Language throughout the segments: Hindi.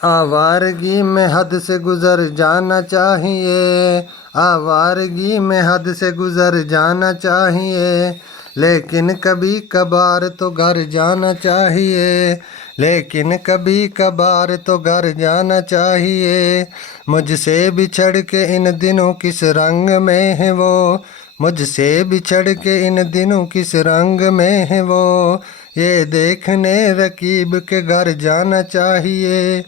आवारगी में हद से गुज़र जाना चाहिए, आवारगी में हद से गुज़र जाना चाहिए, लेकिन कभी कभार तो घर जाना चाहिए, लेकिन कभी कभार तो घर जाना चाहिए। मुझसे बिछड़ के इन दिनों किस रंग में है वो, मुझसे बिछड़ के इन दिनों किस रंग में है वो, ये देखने रकीब के घर जाना चाहिए,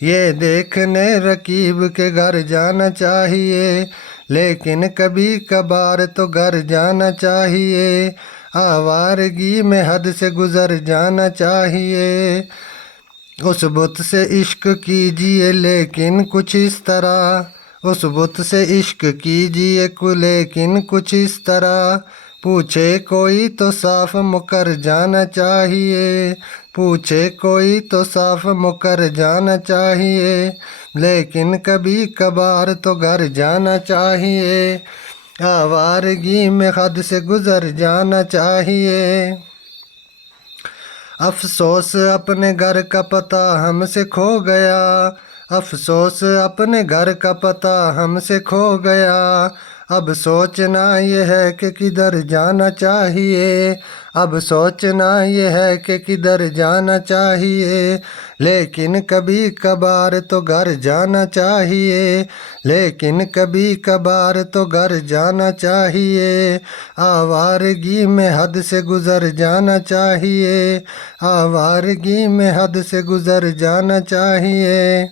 ये देखने रकीब के घर जाना चाहिए, लेकिन कभी कभार तो घर जाना चाहिए। आवारगी में हद से गुज़र जाना चाहिए। उस बुत से इश्क कीजिए लेकिन कुछ इस तरह, उस बुत से इश्क कीजिए लेकिन कुछ इस तरह, पूछे कोई तो साफ मुकर जाना चाहिए, पूछे कोई तो साफ मुकर जाना चाहिए, लेकिन कभी कभार तो घर जाना चाहिए। आवारगी में हद से गुज़र जाना चाहिए। अफसोस अपने घर का पता हमसे खो गया, अफसोस अपने घर का पता हमसे खो गया, अब सोचना ये है कि किधर जाना चाहिए, अब सोचना ये है कि किधर जाना चाहिए, लेकिन कभी कभार तो घर जाना चाहिए, लेकिन कभी कभार तो घर जाना चाहिए। आवारगी में हद से गुज़र जाना चाहिए, आवारगी में हद से गुज़र जाना चाहिए।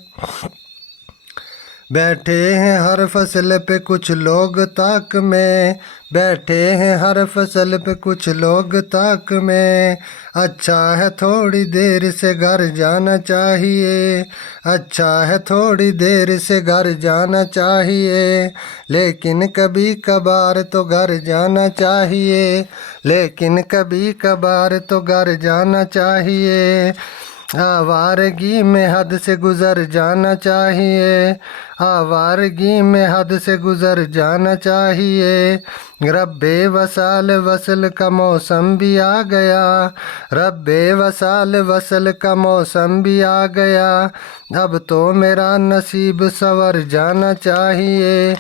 बैठे हैं हर फसल पे कुछ लोग ताक में, बैठे हैं हर फसल पे कुछ लोग ताक में, अच्छा है थोड़ी देर से घर जाना चाहिए, अच्छा है थोड़ी देर से घर जाना चाहिए, लेकिन कभी कभार तो घर जाना चाहिए, लेकिन कभी कभार तो घर जाना चाहिए। आवारगी में हद से गुज़र जाना चाहिए, आवारगी में हद से गुज़र जाना चाहिए। रब्बे वसाल वसल का मौसम भी आ गया, रब्बे वसाल वसल का मौसम भी आ गया, अब तो मेरा नसीब संवर जाना चाहिए,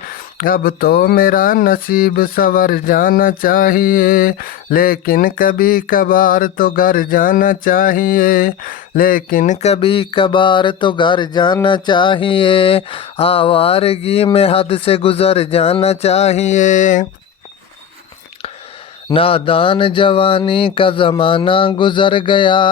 अब तो मेरा नसीब संवर जाना चाहिए, लेकिन कभी कभार तो घर जाना चाहिए, लेकिन कभी कभार तो घर जाना चाहिए। आवारगी में हद से गुज़र जाना चाहिए। नादान जवानी का ज़माना गुज़र गया,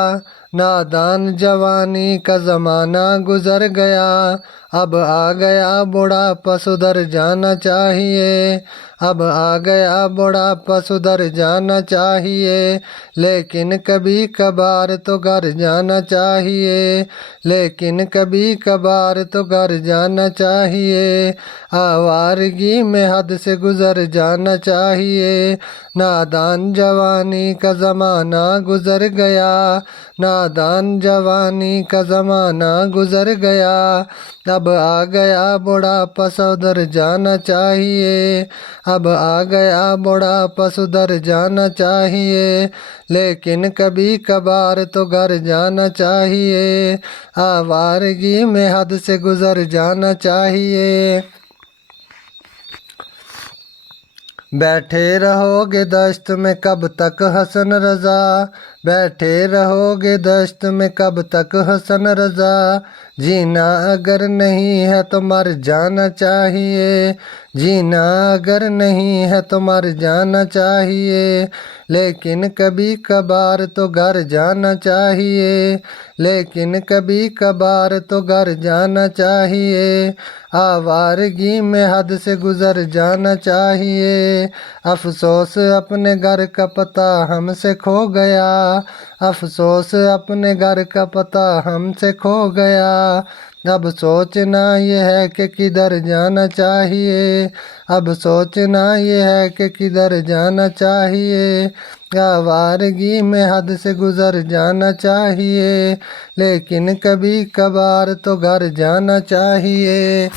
नादान जवानी का ज़माना गुज़र गया, अब आ गया बुढ़ापा सुधर जाना चाहिए, अब आ गया बुढ़ापा सुधर जाना चाहिए, लेकिन कभी कभार तो घर जाना चाहिए, लेकिन कभी कभार तो घर जाना चाहिए। आवारगी में हद से गुज़र जाना चाहिए। नादान जवानी का ज़माना गुज़र गया, नादान जवानी का ज़माना गुज़र गया, अब आ गया बुढ़ापा सुधर जाना चाहिए, अब आ गया बुढ़ापा सुधर जाना चाहिए, लेकिन कभी कभार तो घर जाना चाहिए। आवारगी में हद से गुज़र जाना चाहिए। बैठे रहोगे दश्त में कब तक हसन रज़ा, बैठे रहोगे दश्त में कब तक हसन रज़ा, जीना अगर नहीं है तो मर जाना चाहिए, जीना अगर नहीं है तो मर जाना चाहिए, लेकिन कभी कभार तो घर जाना चाहिए, लेकिन कभी कभार तो घर जाना चाहिए। आवारगी में हद से गुज़र जाना चाहिए। अफसोस अपने घर का पता हमसे खो गया, अफसोस अपने घर का पता हमसे खो गया, अब सोचना ये है कि किधर जाना चाहिए, अब सोचना ये है कि किधर जाना चाहिए। आवारगी में हद से गुज़र जाना चाहिए, लेकिन कभी कभार तो घर जाना चाहिए।